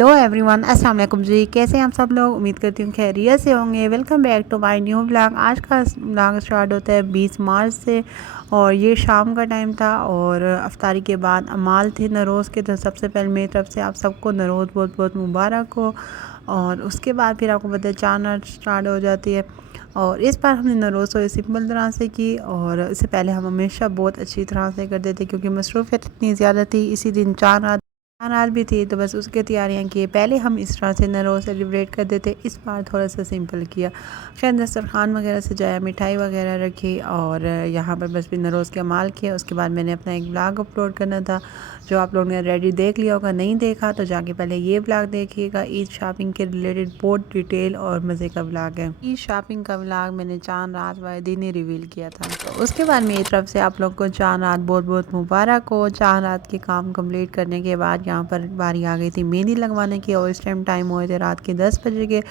Hello everyone, अस्सलाम वालेकुम जी। कैसे हैं आप सब लोग? उम्मीद करती हूँ खैरियत से होंगे। Welcome back to my new vlog. आज का व्लॉग स्टार्ट होता है 20 मार्च से और ये शाम का टाइम था और अफ्तारी के बाद अमाल थे नरोज़ के। तो सबसे पहले मेरी तरफ से आप सबको नरोज़ बहुत बहुत मुबारक हो। और उसके बाद फिर आपको पता है चाँद स्टार्ट हो जाती है। और इस बार हमने नरोज़ तो सिंपल तरह से की और इससे पहले हम हमेशा बहुत अच्छी तरह से करते थे क्योंकि मसरूफ़ियत इतनी ज़्यादा थी। इसी दिन चाँद रात भी थी तो बस उसकी तैयारियां की। पहले हम इस तरह से नरोज़ सेलिब्रेट करते थे, इस बार थोड़ा सा सिंपल किया। खैर दस्तरखान वगैरह सजाया, मिठाई वगैरह रखी और यहाँ पर बस भी नरोज़ के अमाल किया। उसके बाद मैंने अपना एक ब्लॉग अपलोड करना था जो आप लोगों ने ऑलरेडी देख लिया होगा। नहीं देखा तो जाके पहले ये ब्लॉग देखिएगा। ईद शॉपिंग के रिलेटेड बहुत डिटेल और मज़े का ब्लॉग है। ईद शॉपिंग का ब्लॉग मैंने चाँद रात वाले दिन ही रिवील किया था। तो उसके बाद मेरी तरफ से आप लोग को चाँद रात बहुत बहुत मुबारक हो। चाँद रात के काम कंप्लीट करने के बाद यहाँ पर बारी आ गई थी मेहंदी लगवाने की और इस टाइम हुए थे रात के 10 बजे के।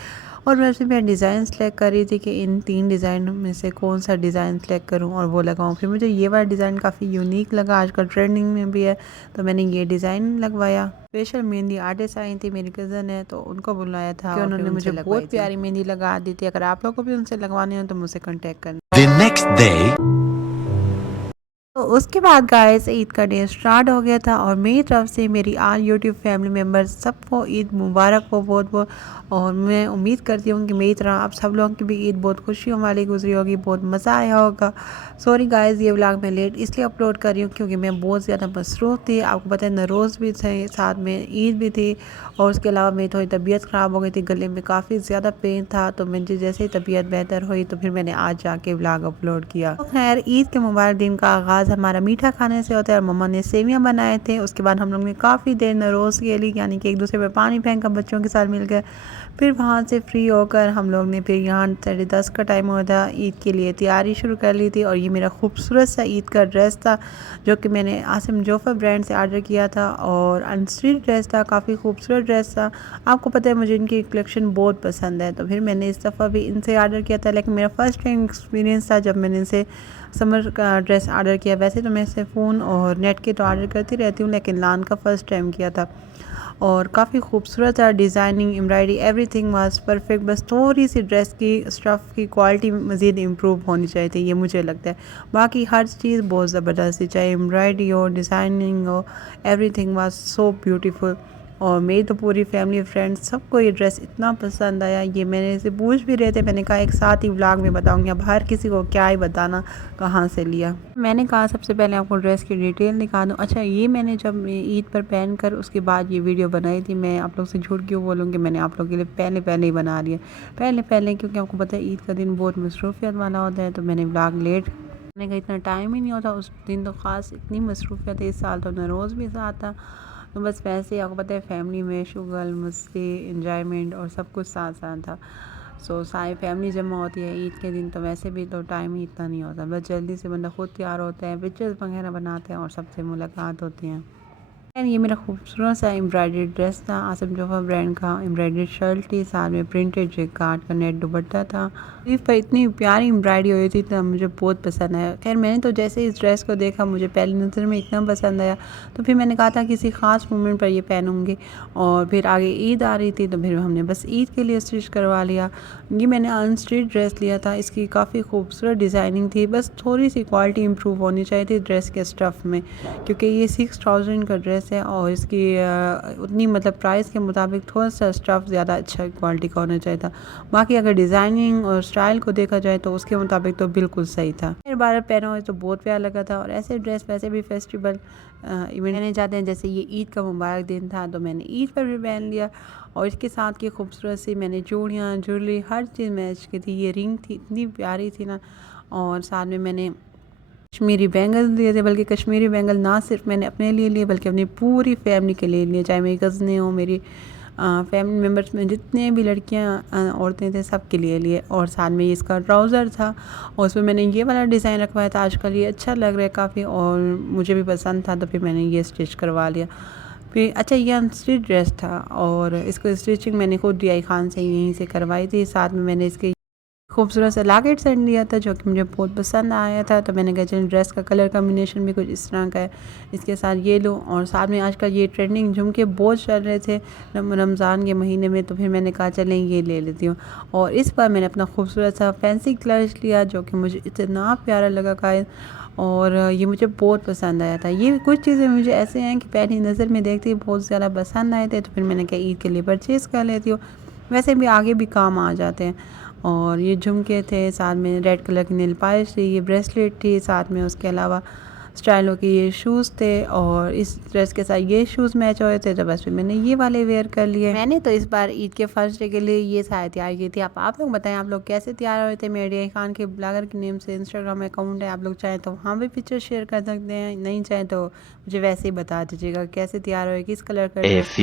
और वैसे मैं डिज़ाइन सेलेक्ट कर रही थी कि इन 3 डिज़ाइन में से कौन सा डिज़ाइन सेलेक्ट करूं और वो लगाऊं। फिर मुझे ये वाला डिज़ाइन काफ़ी यूनिक लगा, आजकल ट्रेंडिंग में भी है, तो मैंने ये डिज़ाइन लगवाया। स्पेशल मेहंदी आर्टिस्ट आई थी, मेरी कज़न है, तो उनको बुलाया था कि उन्होंने मुझे बहुत प्यारी मेहंदी लगा दी थी। अगर आप लोग को भी उनसे लगवानी हो तो मुझसे कॉन्टेक्ट करना। The next day, तो उसके बाद गाइस ईद का डे स्टार्ट हो गया था और मेरी तरफ से मेरी आल यूट्यूब फैमिली मेम्बर्स सबको ईद मुबारक हो बहुत बहुत। और मैं उम्मीद करती हूँ कि मेरी तरह आप सब लोगों की भी ईद बहुत खुशियों वाली गुजरी होगी, बहुत मज़ा आया होगा। सॉरी गाइस ये व्लॉग मैं लेट इसलिए अपलोड कर रही हूँ क्योंकि मैं बहुत ज़्यादा मसरूफ़ थी। आपको पता है नरोज़ भी थे, साथ में ईद भी थी और उसके अलावा मेरी थोड़ी तबीयत ख़राब हो गई थी, गले में काफ़ी ज़्यादा पेन था। तो मुझे जैसे ही तबीयत बेहतर हुई तो फिर मैंने आज जाके व्लॉग अपलोड किया। तो खैर ईद के मुबारक दिन का आगाज़ हमारा मीठा खाने से होता है और मम्मा ने सेवियां बनाए थे। उसके बाद हम लोग ने काफ़ी देर नरोज़ खेली, यानी कि एक दूसरे पे पानी फेंका बच्चों के साथ मिलकर। फिर वहाँ से फ्री होकर हम लोग ने फिर यहाँ 10:30 का टाइम हुआ था, ईद के लिए तैयारी शुरू कर ली थी। और ये मेरा खूबसूरत सा ईद का ड्रेस था जो कि मैंने आसिम जोफर ब्रांड से ऑर्डर किया था और अनस्टिच ड्रेस था, काफ़ी खूबसूरत ड्रेस था। आपको पता है मुझे इनकी कलेक्शन बहुत पसंद है, तो फिर मैंने इस दफ़ा भी इनसे ऑर्डर किया था। लेकिन मेरा फ़र्स्ट टाइम एक्सपीरियंस था जब मैंने इनसे समर का ड्रेस ऑर्डर किया। वैसे तो मैं इसे फ़ोन और नेट के तो ऑर्डर करती रहती हूँ, लेकिन लान का फ़र्स्ट टाइम किया था और काफ़ी खूबसूरत था। Designing, embroidery, everything was perfect. बस थोड़ी सी ड्रेस की स्टफ़ की क्वालिटी मज़ीद इम्प्रूव होनी चाहिए थी, ये मुझे लगता है। बाकी हर चीज़ बहुत ज़बरदस्त थी, चाहे एम्ब्रॉयडरी हो, डिज़ाइनिंग हो, एवरीथिंग वाज सो ब्यूटीफुल। और मेरी तो पूरी फैमिली फ्रेंड्स सबको ये ड्रेस इतना पसंद आया। ये मैंने इसे पूछ भी रहे थे, मैंने कहा एक साथ ही व्लॉग में बताऊंगी, अब हर किसी को क्या ही बताना कहाँ से लिया। मैंने कहा सबसे पहले आपको ड्रेस की डिटेल दिखा दूँ। अच्छा ये मैंने जब ईद पर पहन कर उसके बाद ये वीडियो बनाई थी, मैं आप लोग से झूठ क्यों बोलूँगी, मैंने आप लोग के लिए पहले पहले ही बना लिया, पहले पहले, क्योंकि आपको पता है ईद का दिन बहुत मसरूफियत वाला होता है। तो मैंने व्लॉग लेट करने का इतना टाइम ही नहीं होता उस दिन, तो ख़ास इतनी मसरूफियत है। इस साल तो नरोज़ भी साथ था, तो बस वैसे ही आपको पता है फैमिली में शुगल मस्ती एंजॉयमेंट और सब कुछ साथ साथ था। सो सारी फैमिली जमा होती है ईद के दिन, तो वैसे भी तो टाइम ही इतना नहीं होता, बस जल्दी से बंदा खुद तैयार होता है, पिक्चर्स वगैरह बनाते हैं और सबसे मुलाकात होती हैं। एंड ये मेरा खूबसूरत सा एम्ब्रॉयडरी ड्रेस था, आसिम जोफर ब्रांड का एम्ब्रॉयडरी शर्ट थी, साथ में प्रिंटेड जैकार्ड का नेट दुपट्टा था। इस पर इतनी प्यारी एम्ब्रॉयडरी हुई थी तो मुझे बहुत पसंद आया। खैर मैंने तो जैसे इस ड्रेस को देखा मुझे पहली नज़र में इतना पसंद आया, तो फिर मैंने कहा था किसी ख़ास मोमेंट पर ये पहनूंगी। और फिर आगे ईद आ रही थी तो फिर हमने बस ईद के लिए स्टिच करवा लिया। ये मैंने अनस्टिच ड्रेस लिया था, इसकी काफ़ी खूबसूरत डिज़ाइनिंग थी, बस थोड़ी सी क्वालिटी इंप्रूव होनी चाहिए थी ड्रेस के स्टफ़ में, क्योंकि ये 6000 का ड्रेस है और इसकी उतनी मतलब प्राइस के मुताबिक थोड़ा सा स्टफ़ ज़्यादा अच्छा क्वालिटी का होना चाहिए था। बाकी अगर डिज़ाइनिंग और स्टाइल को देखा जाए तो उसके मुताबिक तो बिल्कुल सही था। फिर बार पहना हुआ तो बहुत प्यारा लगा था। और ऐसे ड्रेस वैसे भी फेस्टिवल इवेंट पहने जाते हैं, जैसे ये ईद का मुबारक दिन था तो मैंने ईद पर भी पहन लिया। और इसके साथ की खूबसूरत सी मैंने चूड़ियाँ ज्वेलरी हर चीज़ मैच की थी। ये रिंग थी इतनी प्यारी थी ना, और साथ में मैंने कश्मीरी बैंगल लिए थे, बल्कि कश्मीरी बैंगल ना सिर्फ मैंने अपने लिए लिए बल्कि अपनी पूरी फैमिली के लिए लिए, चाहे मेरी कज़नें हों, मेरी फैमिली मेम्बर्स में जितने भी लड़कियां औरतें थे सब के लिए। और साथ में इसका ट्राउज़र था और उसमें मैंने ये वाला डिज़ाइन रखवाया था। आजकल ये अच्छा लग रहा है काफ़ी और मुझे भी पसंद था, तो फिर मैंने ये स्टिच करवा लिया। फिर अच्छा ये अनस्टिच ड्रेस था और इसको स्टिचिंग मैंने खुद DI खान से यहीं से करवाई थी। साथ में मैंने इसके खूबसूरत सा लॉकेट सेट लिया था जो कि मुझे बहुत पसंद आया था। तो मैंने कहा चलो ड्रेस का कलर कॉम्बिनेशन भी कुछ इस तरह का है, इसके साथ ये लूँ। और साथ में आजकल ये ट्रेंडिंग झुमके बहुत चल रहे थे रमज़ान के महीने में, तो फिर मैंने कहा चलें ये ले लेती हूँ। और इस बार मैंने अपना खूबसूरत सा फैंसी क्लच लिया जो कि मुझे इतना प्यारा लगा गाइस, और ये मुझे बहुत पसंद आया था। ये कुछ चीज़ें मुझे ऐसे हैं कि पहली नज़र में देखते ही बहुत ज़्यादा पसंद आए थे, तो फिर मैंने कहा ईद के लिए परचेज़ कर लेती हूँ, वैसे भी आगे भी काम आ जाते हैं। और ये झुमके थे, साथ में रेड कलर की नेल पॉलिश थी, ये ब्रेसलेट थी, साथ में उसके अलावा स्टाइलों के ये शूज़ थे, और इस ड्रेस के साथ ये शूज़ मैच हो रहे थे, तो बस फिर मैंने ये वाले वेयर कर लिए। मैंने तो इस बार ईद के फर्स्ट डे के लिए ये साड़ी तैयार की थी। आप लोग बताएं आप लोग कैसे तैयार हुए थे। मेरे खान के ब्लॉगर के नेम से इंस्टाग्राम अकाउंट है, आप लोग चाहें तो वहाँ भी पिक्चर शेयर कर सकते हैं, नहीं चाहें तो मुझे वैसे ही बता दीजिएगा कैसे तैयार हुए, किस कलर का ड्रेस।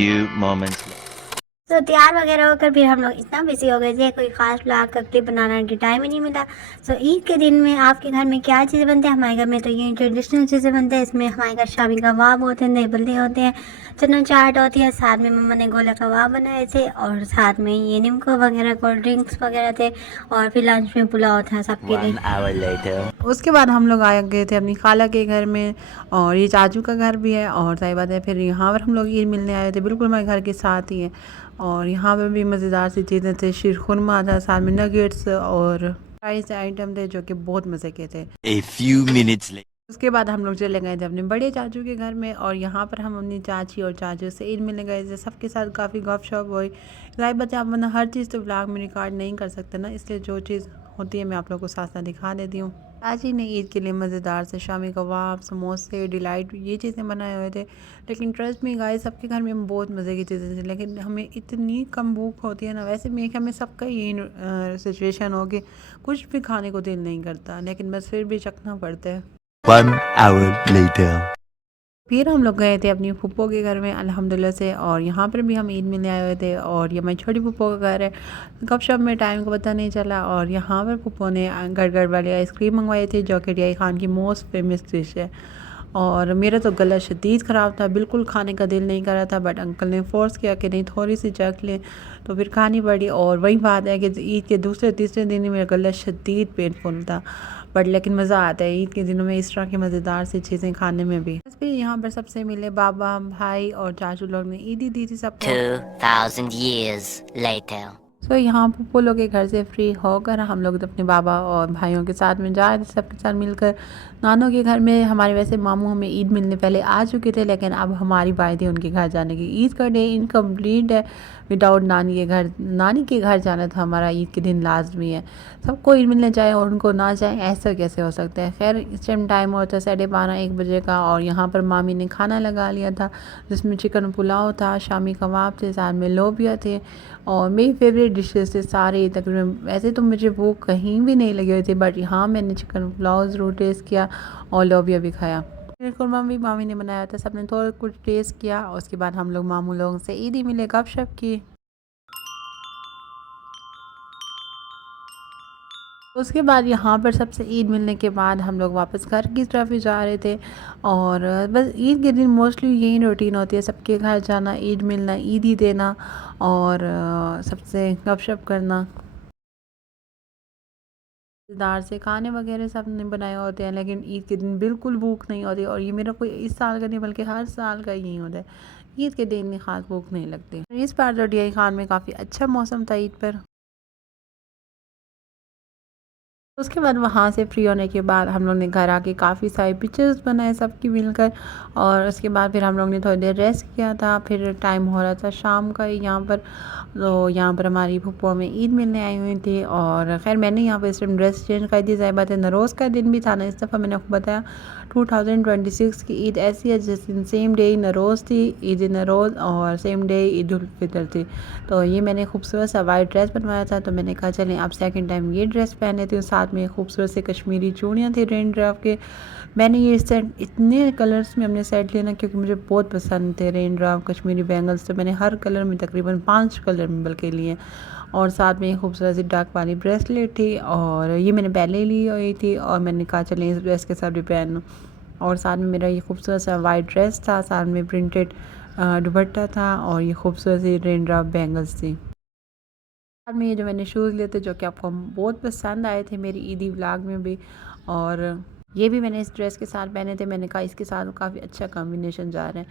तो तैयार वगैरह होकर फिर हम लोग इतना बिजी हो गए थे, कोई खास ब्लॉग का क्लिप बनाने की टाइम ही नहीं मिला। सो ईद के दिन में आपके घर में क्या चीज़ें बनती हैं? हमारे घर में तो ये ट्रेडिशनल चीज़ें बनते हैं। इसमें हमारे घर शामी कबाब होते हैं, दही बल्ले होते हैं, चना चाट होती है, साथ में मम्मा ने गोला कबाब बनाए थे, और साथ में ये निमको वगैरह कोल्ड ड्रिंक्स वगैरह थे, और फिर लंच में पुलाव था सबके लिए। उसके बाद हम लोग आ गए थे अपनी खाला के घर में, और ये चाचू का घर भी है, और सही बात है फिर यहाँ पर हम लोग ईद मिलने आए थे, बिल्कुल हमारे घर के साथ ही है। और यहाँ पर भी मज़ेदार सी चीज़ें थे, शीर खुरमा था, साथ में नगेट्स और फ्राइज आइटम थे जो कि बहुत मज़े के थे। उसके बाद हम लोग चले गए थे अपने बड़े चाचू के घर में, और यहाँ पर हम अपनी चाची और चाचू से ईद मिलने गए थे। सबके साथ काफ़ी गपशप हुई। लाइव बच्चे आप वरना हर चीज़ तो ब्लॉग में रिकॉर्ड नहीं कर सकते ना, इसलिए जो चीज़ होती है मैं आप लोग को साथ साथ दिखा देती हूँ। चाची ने ईद के लिए मज़ेदार से शामी कबाब, समोसे, डिलाइट ये चीज़ें बनाए हुए थे। लेकिन ट्रस्ट में गाइस सबके घर में बहुत मज़े की चीज़ें थी, लेकिन हमें इतनी कम भूख होती है ना, वैसे मेरे ख्याल में सबका यही सिचुएशन हो कि कुछ भी खाने को दिल नहीं करता, लेकिन बस फिर भी चखना पड़ता है। 1 hour later. फिर हम लोग गए थे अपनी फूफो के घर में अल्हम्दुलिल्लाह से, और यहाँ पर भी हम ईद मिलने आए हुए थे, और ये मेरी छोटी फूफो का घर है। गपशप में टाइम का पता नहीं चला, और यहाँ पर फूफो ने गड़गड़ वाली आइसक्रीम मंगवाई थी जो कि रियाई खान की मोस्ट फेमस डिश है। और मेरा तो गला शदीद ख़राब था, बिल्कुल खाने का दिल नहीं कर रहा था, बट अंकल ने फ़ोर्स किया कि नहीं थोड़ी सी चख लें, तो फिर खानी पड़ी। और वही बात है कि ईद के दूसरे तीसरे दिन ही मेरा गला शदीद पेनफुल था, बट लेकिन मज़ा आता है ईद के दिनों में इस तरह की मज़ेदार सी चीज़ें खाने में भी। बस फिर यहाँ पर सबसे मिले बाबा, भाई और चाचू लोग ने ईदी दी थी सबको। 2000 years later. सो यहाँ पुप्पो लोग के घर से फ्री होकर हम लोग अपने बाबा और भाइयों के साथ में जा रहे थे, सबके साथ मिलकर नानों के घर में। हमारे वैसे मामू हमें ईद मिलने पहले आ चुके थे, लेकिन अब हमारी बारी थी उनके घर जाने की। ईद का डे इनकम्प्लीट है विदाउट नानी के घर। नानी के घर जाना था हमारा ईद के दिन लाजमी है। सबको ईद मिलने जाए और उनको ना जाए, ऐसा कैसे हो सकता है। खैर इस टाइम टाइम होता है 12:30-1 बजे का, और यहाँ पर मामी ने खाना लगा लिया था जिसमें चिकन पुलाव था, शामी कबाब थे, साथ में लोबिया थे, और मेरी फेवरेट डिशेस थे सारे तकरीबन। वैसे तो मुझे वो कहीं भी नहीं लगी हुई थी, बट यहाँ मैंने चिकन पुलाव ज़रूर टेस्ट किया और लोबिया भी खाया। फिर खुरमा भी मामी ने बनाया था, सबने थोड़ा कुछ टेस्ट किया, और उसके बाद हम लोग मामू लोगों से ईदी मिले, गपशप की। उसके बाद यहाँ पर सबसे ईद मिलने के बाद हम लोग वापस घर की तरफ ही जा रहे थे, और बस ईद के दिन मोस्टली यही रूटीन होती है, सबके घर जाना, ईद मिलना, ईदी देना, और सबसे गपशप करना। मज़ेदार से खाने वगैरह सब ने बनाए होते हैं, लेकिन ईद के दिन बिल्कुल भूख नहीं होती, और ये मेरा कोई इस साल का नहीं बल्कि हर साल का यही होता है। ईद के दिन में ख़ास भूख नहीं लगती। इस बार जो रियाई खान में काफ़ी अच्छा मौसम था ईद पर। उसके बाद वहाँ से फ्री होने के बाद हम लोग ने घर आके काफ़ी सारे पिक्चर्स बनाए सबकी मिलकर, और उसके बाद फिर हम लोग ने थोड़ी देर रेस्ट किया था। फिर टाइम हो रहा था शाम का ही यहाँ पर, तो यहाँ पर हमारी फूफो में ईद मिलने आई हुई थी। और ख़ैर मैंने यहाँ पर इस टाइम ड्रेस चेंज कर दी, ज़ाहिर बात है नरोज़ का दिन भी था ना इस दफ़ा, मैंने आपको बताया 2026 की ईद ऐसी है जिस दिन सेम डे नरोज़ थी, ईद नरोज़, और सेम डे ईद उल फितर थी। तो ये मैंने खूबसूरत सा वाइट ड्रेस बनवाया था, तो मैंने कहा चलें अब सेकंड टाइम ये ड्रेस पहन लेती हूँ। साथ में खूबसूरत से कश्मीरी चूड़ियाँ थी रेन ड्राफ्ट के। मैंने ये सेट इतने कलर्स में हमने सेट लेना क्योंकि मुझे बहुत पसंद थे रेन ड्राफ्ट कश्मीरी बैंगल्स, तो मैंने हर कलर में तकरीबन 5 कलर में बल्कि लिए। और साथ में खूबसूरत सी डार्क वाली ब्रेसलेट थी, और ये मैंने पहले ली हुई थी, और मैंने कहा चलें इस ड्रेस के साथ भी पहन लूँ। और साथ में मेरा ये खूबसूरत सा वाइट ड्रेस था, साथ में प्रिंटेड दुपट्टा था, और ये खूबसूरत सी रेन ड्रॉप बैंगल्स थी। बाद में ये जो मैंने शूज़ लिए थे जो कि आपको बहुत पसंद आए थे मेरी ईदी व्लॉग में भी, और ये भी मैंने इस ड्रेस के साथ पहने थे। मैंने कहा इसके साथ काफ़ी अच्छा कॉम्बिनेशन जा रहा है,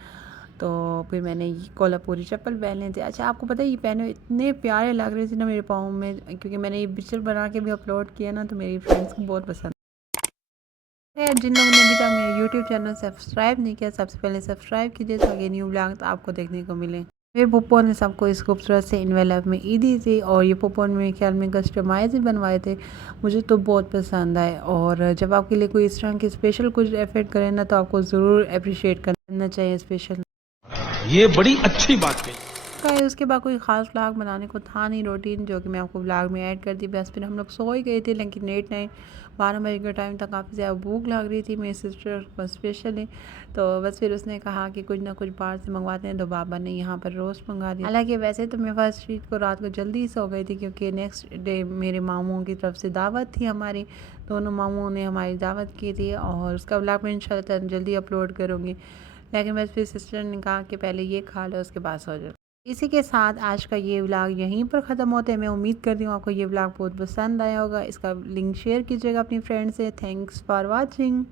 तो फिर मैंने ये कोल्हापुरी चप्पल पहने थे। अच्छा, आपको पता है ये पहने इतने प्यारे लग रहे थे ना मेरे पाँव में, क्योंकि मैंने ये पिक्चर बना के भी अपलोड किया ना, तो मेरी फ्रेंड्स को बहुत पसंद है। जिन लोगों ने अभी तक मेरे यूट्यूब चैनल सब्सक्राइब नहीं किया, सबसे पहले सब्सक्राइब कीजिए ताकि न्यू ब्लॉग आपको देखने को मिले। मेरे पप्पो ने सबको इस खूबसूरत से इन्वेलप में ईदी थी, और ये पप्पो ने मेरे ख्याल में कस्टमाइज ही बनवाए थे। मुझे तो बहुत पसंद आए, और जब आपके लिए कोई इस तरह की स्पेशल कुछ एफर्ट करे ना, तो आपको ज़रूर अप्रिशिएट करना चाहिए स्पेशल। ये बड़ी अच्छी बात कही। उसके बाद कोई ख़ास व्लॉग बनाने को था नहीं, रूटीन जो कि मैं आपको व्लॉग में ऐड कर दी। बस फिर हम लोग सो ही गए थे, लेकिन लेट नाइट 12 बजे के टाइम तक काफ़ी ज़्यादा भूख लग रही थी मेरी सिस्टर को स्पेशली। तो बस फिर उसने कहा कि कुछ ना कुछ बाहर से मंगवाते हैं, तो बाबा ने यहाँ पर रोस्ट मंगा दिया। हालांकि वैसे तो मैं फर्स्ट वीक को रात को जल्दी सो गई थी, क्योंकि नेक्स्ट डे मेरे मामूओं की तरफ से दावत थी हमारी। दोनों मामूओं ने हमारी दावत की थी, और उसका व्लॉग मैं इंशाल्लाह जल्दी अपलोड करूँगी। लेकिन बस फिर सिस्टर ने कहा कि पहले ये खा लो, उसके बाद सो जाओ। इसी के साथ आज का ये व्लॉग यहीं पर ख़त्म होता है। मैं उम्मीद करती हूँ आपको ये व्लॉग बहुत पसंद आया होगा। इसका लिंक शेयर कीजिएगा अपनी फ्रेंड से। Thanks for watching.